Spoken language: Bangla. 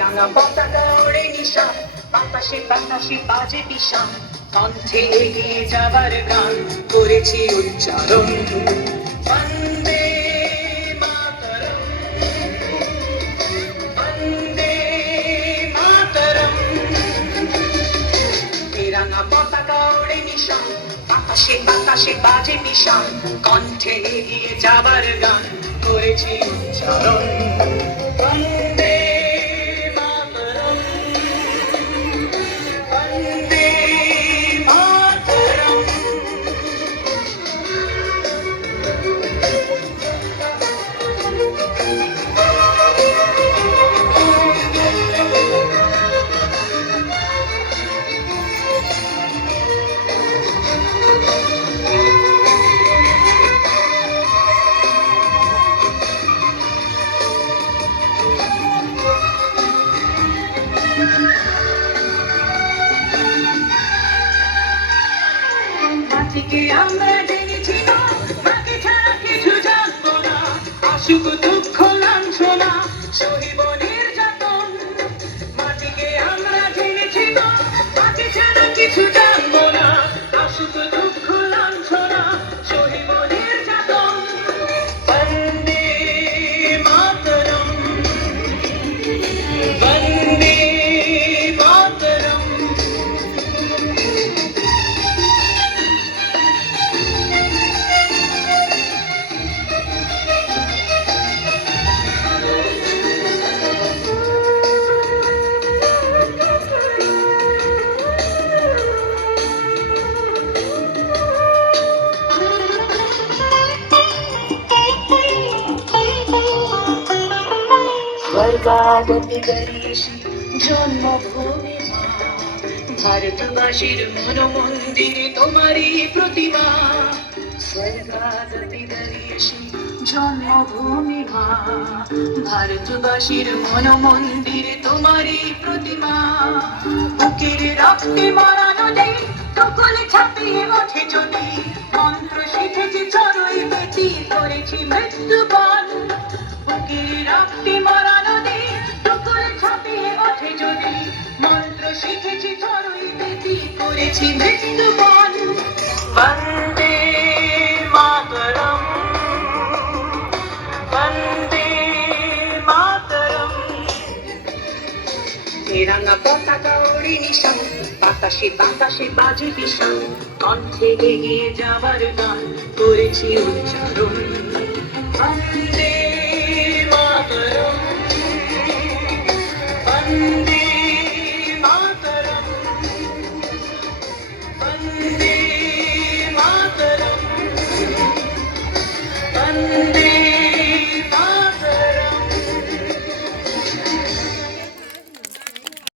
রাঙা পতাকা ওড়ে নিশান, বাতাসে বাতাসে বাজে পিশান, কণ্ঠে এগিয়ে যাবার গান করেছি উচ্চারণ। বন্দে মাতরম, বন্দে মাতরম। রাঙা পতাকা ওড়ে নিশান, বাতাসে বাতাসে বাজে পিশান, কণ্ঠে এগিয়ে যাবার গান করেছি উচ্চারণ। বন্দে মাটিকে আমরা জেনেছি না, মাকে ছাড়া কিছু জানবো না, আসুক দুঃখ লাঞ্ছনা সহিব নির্যাতন। মাটিকে আমরা জেনেছি না, মাকে ছাড়া কিছু জানবো না, আসুক দুঃখ লাঞ্ছনা সহিব নির্যাতন। বন্দে মাতরম, বন্দে মাতরম। স্বর্গাগতি গরীয়সী জন্মভূমি মা, ভারতবাসীর মনমন্দিরে তোমারই প্রতিমা। স্বর্গাগতি গরীয়সী জন্মভূমি মা, ভারতবাসীর মনমন্দিরে তোমারই প্রতিমা। বুকের রক্তে মরানো দেই, টুকুলে ছাপিয়ে ওঠে যদি, মন্ত্র শিখেছি চড়ুই বেটি, করেছি মৃত্যুবরণ। বুকের রক্তে মরানো দেই, টুকুলে ছাপিয়ে ওঠে যদি, মন্ত্র শিখেছি চড়ুই বেটি, করেছি মৃত্যুবরণ। বন্দে মাতরম, বন্দে মাতরম। রাঙা পতাকা ওড়ে নিশান, বাতাসে বাতাসে বাজে পিশান, কণ্ঠে এগিয়ে যাবার গান করেছি উচ্চারণ। বন্দে